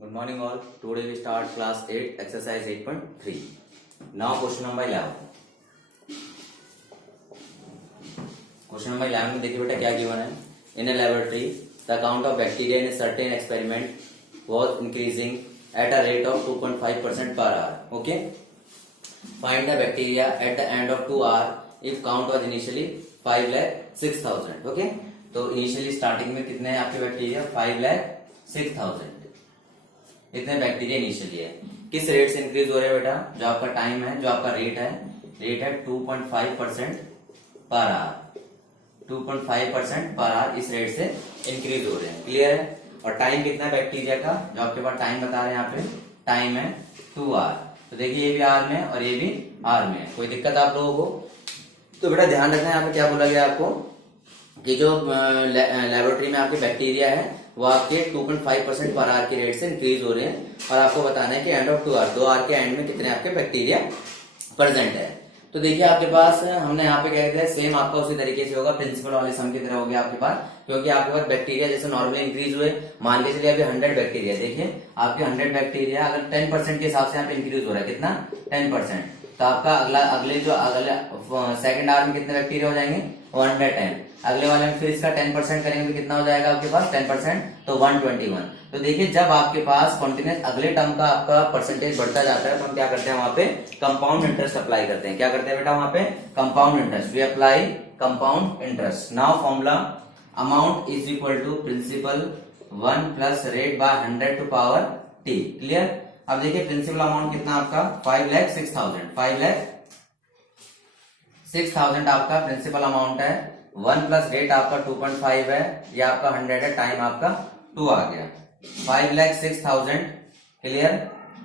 Good morning all. Today we start class 8 exercise 8.3. Now question number 11. Question number 11 में देखिए बेटा क्या given है. In a laboratory, the count of bacteria in a certain experiment was increasing at a rate of 2.5% per hour. Okay. Find the bacteria at the end of 2 hours if count was initially 5,06,000. Okay. तो initially starting में कितने हैं आपके bacteria? 5,06,000. इतने bacteria initially है. किस rate से increase हो रहे हैं बेटा? जो आपका टाइम है, जो आपका रेट है 2.5% पर आवर. 2.5% पर आवर इस रेट से इंक्रीज हो रहे हैं. क्लियर है? और टाइम कितना है बैक्टीरिया का? जो आपके पास टाइम बता रहे हैं यहाँ पे, टाइम है 2 आवर. तो देखिए ये भी आवर में और ये भी आवर में. कोई दिक्कत आप लोगों को? तो बेटा ध्यान रखना है यहाँ पे क्या बोला गया आपको कि जो लेबोरेटरी में आपके बैक्टीरिया है वो आपके 2.5% पर आवर की रेट से इंक्रीज हो रहे हैं. और आपको बताना है कि एंड ऑफ 2 आवर, 2 आवर के एंड में कितने आपके बैक्टीरिया प्रेजेंट है. तो देखिए आपके पास हमने यहाँ पे क्या कहते हैं, सेम आपका उसी तरीके से होगा, प्रिंसिपल वाले सम की तरह हो गया आपके पास. क्योंकि आपके पास बैक्टीरिया जैसे नॉर्मली इंक्रीज हुए, मान के चलिए अभी 100 बैक्टीरिया. देखिए आपके 100 बैक्टीरिया अगर 10% के हिसाब से यहाँ पे इंक्रीज हो रहा है, कितना? 10%. तो आपका अगले सेकंड आवर में कितने बैक्टीरिया हो जाएंगे? 110. अगले वाले में फिर इसका 10% करेंगे तो कितना हो जाएगा आपके पास? 10%, तो 121. तो देखिए जब आपके पास कॉन्टिन्यूस अगले टर्म का आपका परसेंटेज बढ़ता जाता है तो हम क्या करते हैं, वहां पे कंपाउंड इंटरेस्ट अप्लाई करते हैं. क्या करते हैं बेटा वहां पे? Compound interest. We apply compound interest. Now formula amount is equal to principal 1 plus rate by 100 to power t. Clear? अब देखिए प्रिंसिपल अमाउंट कितना आपका? 5,06,000. 5,06,000 आपका प्रिंसिपल अमाउंट है. 1 प्लस रेट आपका 2.5 है, ये आपका 100 है, टाइम आपका 2 आ गया. 5,06,000. क्लियर?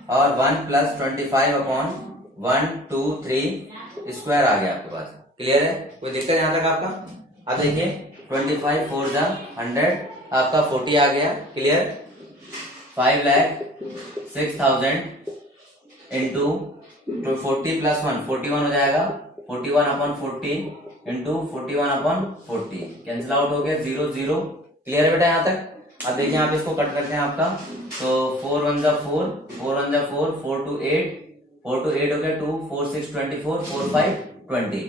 और 1 प्लस 25 अपॉन 1 2 3 स्क्वायर आ गया आपके पास. क्लियर है? कोई दिक्कत यहाँ तक आपका? अब देखिए 25 4 जा 100 आपका 40 आ गया. क्लियर? 5,06,000 इंटू 40 प्लस 1 41 हो जाएगा. 41 upon 40 into 41 upon 40 cancel out हो गया. 0 0. क्लियर है बेटा यहाँ तक? अब देखिए यहाँ पे इसको कट करते हैं आपका. तो 4 1 जा 4, 4 1 जा 4, 4 2 8, 4 2 8 हो गया 2, 4 6 24, 4 5 20.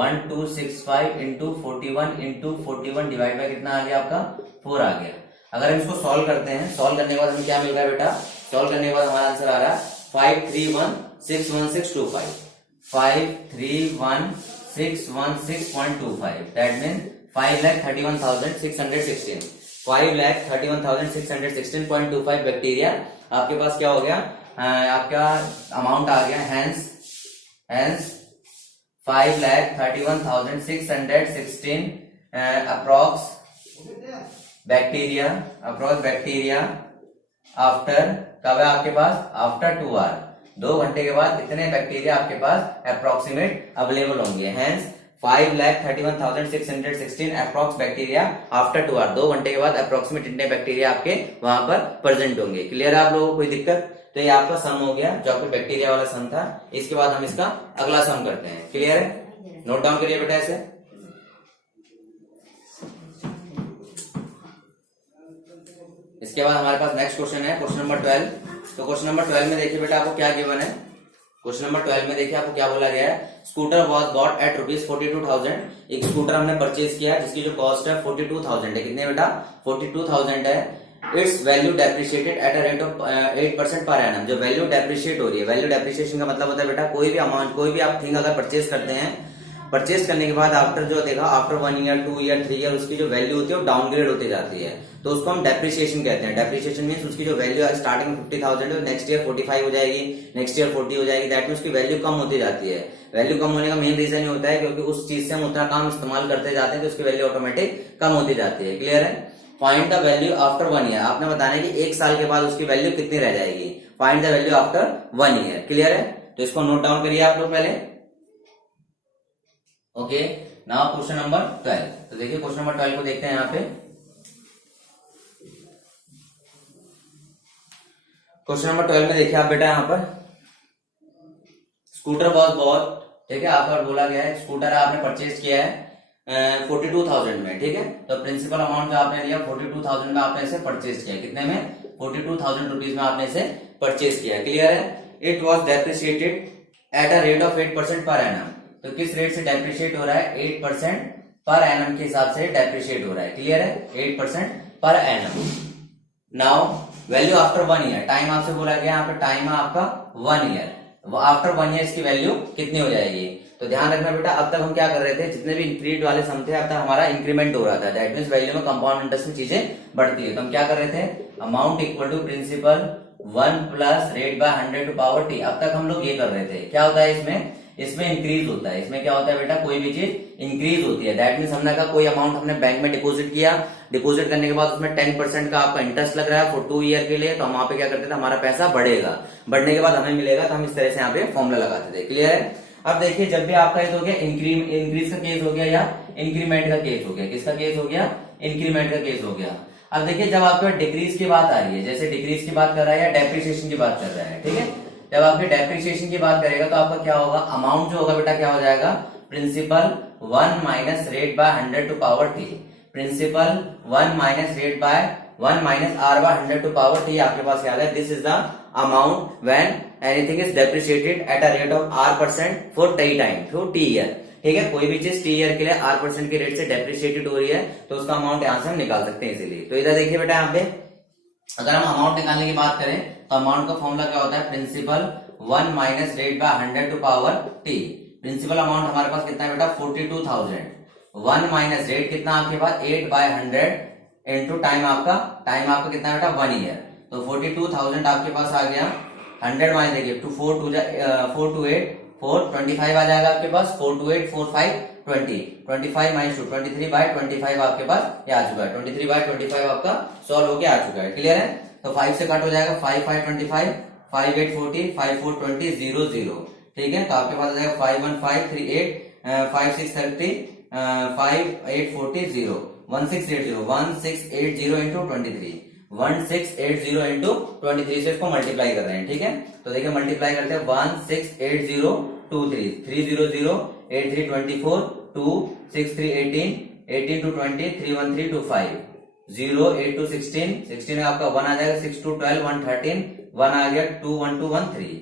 1 2 6 5 इंटू 41 इंटू 41 डिवाइड बाय कितना आ गया आपका? 4 आ गया. अगर हम इसको सॉल्व करते हैं, सॉल्व करने के बाद हमें क्या मिल रहा है बेटा? सॉल्व करने के बाद हमारा आंसर आ रहा है 531,61625. 531,616.25. That mean 5,31,616. 5,31,616.25 बैक्टीरिया आपके पास क्या हो गया? आपका अमाउंट आ गया. हेंस 5,31,616 अप्रॉक्स बैक्टीरिया आफ्टर, कब है आपके पास? After 2 hour. 2 घंटे के बाद इतने बैक्टीरिया आपके पास अप्रोक्सीमेट अवेलेबल होंगे. Hence 5,31,616 approx bacteria after 2 hour. 2 घंटे के बाद अप्रोक्सीमेट इतने बैक्टीरिया आपके वहां पर प्रेजेंट होंगे. क्लियर है आप लोगों को? कोई दिक्कत? तो ये आपका सम हो गया, जो आपके बैक्टीरिया वाला सम था. इसके बाद हम इसका अगला सम करते हैं. क्लियर है? नोट डाउन करिए बेटा ऐसे. इसके बाद हमारे पास नेक्स्ट क्वेश्चन है, क्वेश्चन नंबर 12. तो क्वेश्चन नंबर 12 में देखिए बेटा आपको क्या गिवन है. क्वेश्चन नंबर 12 में देखिए आपको क्या बोला गया है. Scooter was bought at ₹42,000. एक स्कूटर हमने परचेज किया जिसकी जो कॉस्ट है 42,000 है. कितने बेटा? 42,000 है. It's value depreciated at a rate of 8% per annum. जो वैल्यू डेप्रिशिएट हो रही है, वैल्यू डेप्रिशिएशन का मतलब होता है बेटा कोई भी अमाउंट, कोई भी आप थिंग अगर परचेज करते हैं, परचेज करने के बाद आफ्टर जो देखा आफ्टर 1 ईयर 2 ईयर 3 ईयर उसकी जो वैल्यू होती है वो डाउनग्रेड होती जाती है. तो उसको हम डेप्रिसिएशन कहते हैं. डेप्रिसिएशन मींस उसकी जो वैल्यू है स्टार्टिंग में 50,000 है, नेक्स्ट ईयर 45 हो जाएगी, नेक्स्ट ईयर 40 हो जाएगी. दैट मीन उसकी वैल्यू कम होती जाती है. वैल्यू कम होने का मेन रीजन ये होता है क्योंकि उस चीज से हम उतना काम इस्तेमाल करते जाते हैं तो उसकी वैल्यू ऑटोमेटिक कम होती जाती है. क्लियर है? Find the value after 1 year. आपने बताना है कि 1 साल के बाद उसकी वैल्यू कितनी रह जाएगी. Find the value after 1 year. Clear है? तो इसको नोट डाउन करिए आप लोग पहले. Okay, now question number 12. तो देखिए क्वेश्चन नंबर 12 को देखते हैं यहाँ पे. क्वेश्चन नंबर 12 में देखिए आप बेटा यहाँ पर स्कूटर वॉज बॉट. ठीक है, आपका बोला गया है स्कूटर आपने परचेज किया है 42,000 में. ठीक है, तो प्रिंसिपल अमाउंट जो आपने लिया 42,000 में आपने इसे परचेज किया. कितने में? 42,000 रुपीज में आपने इसे परचेज किया। क्लियर है? It was depreciated at a rate of 8% per annum. तो किस रेट से डेप्रिशिएट हो रहा है? 8% पर एनम के हिसाब से डेप्रिशिएट हो रहा है। क्लियर है? 8% per annum. Now value after 1 year, time आपसे बोला गया, यहाँ पे टाइम है आपका 1 ईयर। आफ्टर 1 ईयर इसकी वैल्यू कितनी हो जाएगी? तो ध्यान रखना बेटा, अब तक हम क्या कर रहे थे, जितने भी इंक्रीज वाले सम थे अब तक हमारा इंक्रीमेंट हो रहा था। दैट मींस वैल्यू में कंपाउंड इंटरेस्ट में चीजें बढ़ती है। तो हम क्या कर रहे थे, amount equal to principal 1 plus rate by 100 to power T. अब तक हम लोग ये कर रहे थे। क्या होता है इसमें इंक्रीज होता है। इसमें क्या होता है बेटा, कोई भी चीज इंक्रीज होती है। दैट मींस हमने कहा कोई अमाउंट हमने बैंक में डिपॉजिट किया, डिपॉजिट करने के बाद उसमें 10% का आपका इंटरेस्ट लग रहा है फॉर 2 ईयर के लिए, तो हम वहां पे क्या करते थे, हमारा पैसा बढ़ेगा, बढ़ने के बाद हमें मिलेगा, तो हम इस तरह से यहाँ पे फॉर्मूला लगाते थे। क्लियर है? अब देखिए, जब भी आपका ये हो गया इंक्रीज का केस हो गया या इंक्रीमेंट का केस हो गया, किसका केस हो गया? इंक्रीमेंट का केस हो गया। अब देखिए, जब आपके पास डिक्रीज की बात आ रही है, जैसे डिक्रीज की बात कर रहा है या डेप्रिसिएशन की बात कर रहा है, ठीक है, जब आपके डेप्रिसिएशन की बात करेगा तो आपका क्या होगा, अमाउंट जो होगा बेटा क्या हो जाएगा, principal 1 minus rate by 100 to power T. Principal 1 minus rate by 1 minus R by 100 to power T आपके पास क्या है, this is the amount when anything is depreciated at a rate of R% for T time, for T year. ठीक है, कोई भी चीज T year के लिए R% के रेट से डेप्रिशिएटेड हो रही है तो उसका अमाउंट यहां से हम निकाल सकते हैं इजीली। तो इधर देखिए बेटा, यहाँ पे अगर हम अमाउंट निकालने की बात करें तो अमाउंट का फॉर्मूला क्या होता है, principal 1 minus rate by 100 to power T. Principal amount हमारे पास कितना है बेटा, 42,000। 1 माइनस रेट कितना आपके पास, 8 बाय 100 इंटू टाइम आपका कितना है बेटा, 1 ईयर। तो 42,000 आपके पास आ गया। 100 माइनस देखिए, 4 to 8 425 आ जाएगा आपके पास, 4 to 8 4 5 20, 25 माइनस 2 23 बाय 25 आपके पास ये आ चुका है। 23 बाय 25 आपका सॉल्व होके आ चुका है। क्लियर है? तो 5 से कट हो जाएगा, 5 5 25, 5 8 40, 5 4 20 0 0। ठीक है, तो आपके पास आ जाएगा 5 1 5 3 8 5 6 30 5 8 40 0 1680 इंटू 23 1680 इंटू 23 से इसको मल्टीप्लाई कर रहे हैं। ठीक है, तो देखिए मल्टीप्लाई करते हैं, 168023 300 83 24 2 6 3 18 18 to 20 313 to 5 0 8 to 16 16 में आपका 1 आ जाएगा, 6 to 12 113 1 आ गया, 2 1 2 1 3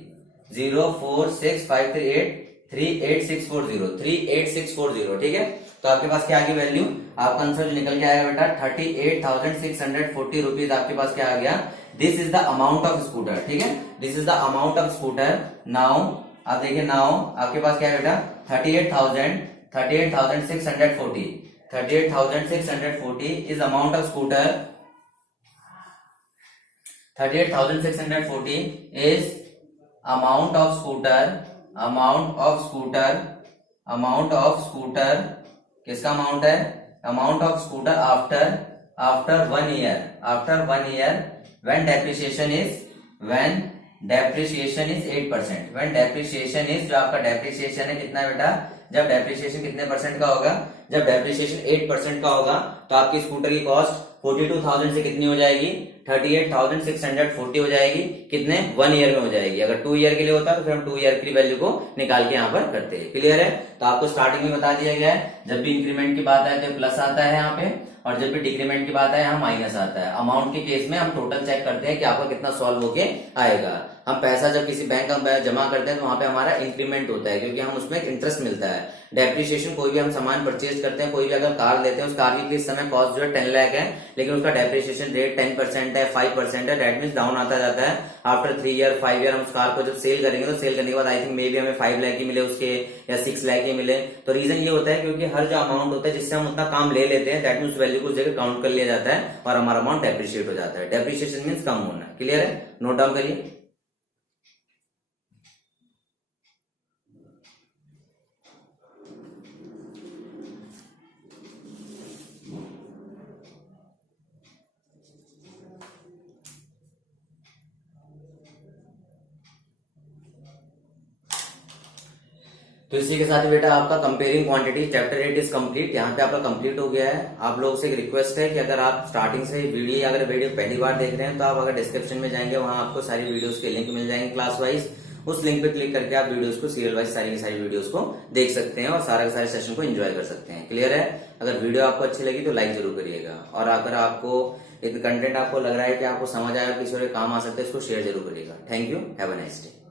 0 4 6 5 3 8 38640 38640। ठीक है, तो आपके पास क्या आ गई वैल्यू, आपका आंसर जो निकल के आएगा बेटा 38,640 रुपीज आपके पास क्या आ गया, this is the amount of scooter. ठीक है, this is the amount of scooter. Now आप देखिए, नाउ आपके पास क्या है बेटा, 38,640 is amount of scooter. 38,640 is amount of scooter किसका अमाउंट है, amount of scooter after 1 year when depreciation is 8%। When depreciation is, जो आपका डेप्रिसिएशन है कितना है बेटा, जब डेप्रिसिएशन कितने परसेंट का होगा, जब डेप्रिसिएशन 8% का होगा तो आपकी स्कूटर की कॉस्ट 42,000 से कितनी हो जाएगी, 38,640 हो जाएगी। कितने, 1 ईयर में हो जाएगी। अगर 2 ईयर के लिए होता तो फिर हम 2 ईयर की वैल्यू को निकाल के यहाँ पर करते हैं। क्लियर है? तो आपको स्टार्टिंग में बता दिया गया है, जब भी इंक्रीमेंट की बात आए तो प्लस आता है यहाँ पे, और जब भी डिक्रीमेंट की बात है यहाँ माइनस आता है। अमाउंट के केस में हम टोटल चेक करते हैं कि आपका कितना सॉल्व होके आएगा। हम पैसा जब किसी बैंक का जमा करते हैं तो वहां पे हमारा इंक्रीमेंट होता है, क्योंकि हम उसमें इंटरेस्ट मिलता है। डेप्रिसिएशन, कोई भी हम सामान परचेज करते हैं, कोई भी अगर कार लेते हैं, उस कार की इस समय कॉस्ट जो है 10 लाख है, लेकिन उसका डेप्रिसिएशन रेट 10% है, 5% है, डेट मीन्स डाउन आता जाता है। आफ्टर 3 ईयर 5 ईयर हम उस कार को जब सेल करेंगे तो सेल करने के बाद आई थिंक मे बी हमें 5 लाख ही मिले उसके, या 6 लाख ही मिले। तो रीजन ये होता है क्योंकि हर जो अमाउंट होता है जिससे हम उतना काम ले लेते हैं, दैट मीन्स वैल्यू को उस जगह काउंट कर लिया जाता है और हमारा अमाउंट डेप्रिशिएट हो जाता है। डेप्रिसिएशन मीन्स कम होना। क्लियर है? नोट डाउन करिए। तो इसी के साथ बेटा आपका comparing quantity chapter 8 is complete, यहाँ पे आपका कंप्लीट हो गया है। आप लोगों से एक रिक्वेस्ट है कि अगर आप स्टार्टिंग से वीडियो पहली बार देख रहे हैं तो आप अगर डिस्क्रिप्शन में जाएंगे, वहां आपको सारी वीडियोस के लिंक मिल जाएंगे क्लास वाइज। उस लिंक पे क्लिक करके आप वीडियोस को सीरियल वाइज सारी की सारी वीडियोस को देख सकते हैं और सारे सेशन को एंजॉय कर सकते हैं। क्लियर है? अगर वीडियो आपको अच्छी लगी तो लाइक जरूर करिएगा, और अगर आपको कंटेंट आपको लग रहा है कि आपको समझ आया, किसी और काम आ सकता है, इसको शेयर जरूर करिएगा। Thank you, have a nice day.